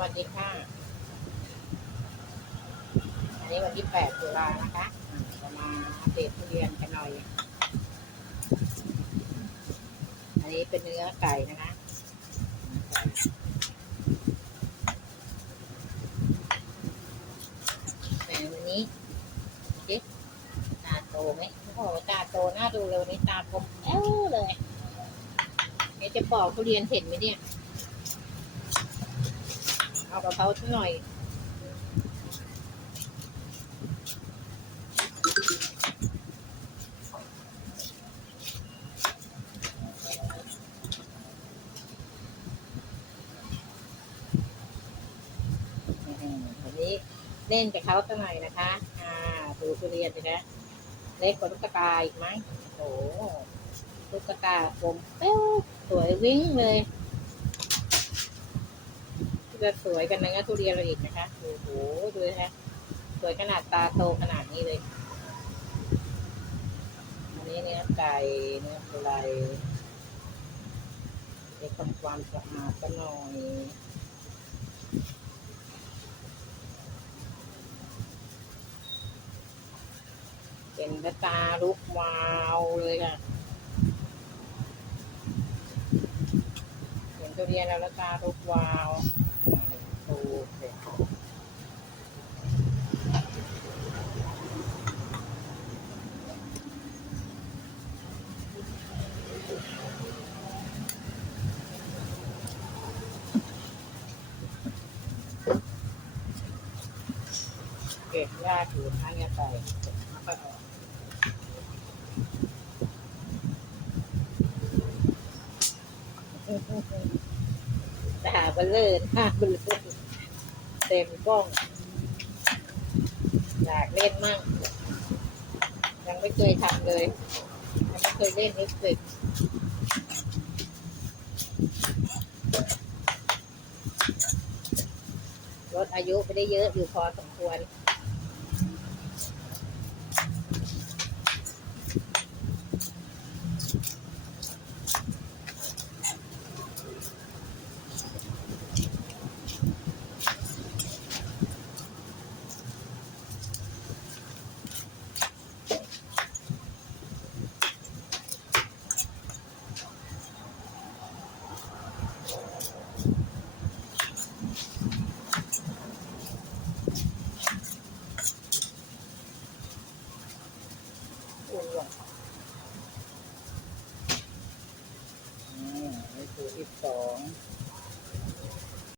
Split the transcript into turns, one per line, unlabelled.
วัสดีค่ะ อันนี้วันที่แปดตุลานะคะจะมาอัปเดตทุเรียนกันหน่อย อันนี้เป็นเนื้อไก่นะคะ แต่วันนี้เจ๊ตาโตไหมโอ้โหตาโตน่าดูเลยวันนี้ตากลมเอ้วเลยเดี๋ยวจะปอกทุเรียนเห็นไหมเนี่ย เอากระเพราสักหน่อยวันนี้เล่นกับเขาสักหน่อยนะคะ อ่าดูทุเรียนไปนะเล็กกว่าลูกตะกายอีกไหมโอ้ลูกตะกากลมเป้วสวยวิ่งเลย จะสวยกันนะทุเรียนเราอีกนะคะโอ้โหดูนะคะสวยขนาดตาโตขนาดนี้เลยอันนี้เนื้อไก่เนื้ออะไรเดี๋ยวทำความสะอาดกันหน่อยเป็นตาลุกวาวเลยค่ะเห็นตัวเรียนแล้วตาลุกวาว เก็บยาถูท้ายยไปแล้วก็ออกตาเบลเลอร์หาเบลเลอร์เต็มกล้อง อยากเล่นมั่ง ยังไม่เคยทำเลย ยังไม่เคยเล่นเอฟเฟกต์ลดอายุไปได้เยอะอยู่พอสมควร สิบสอง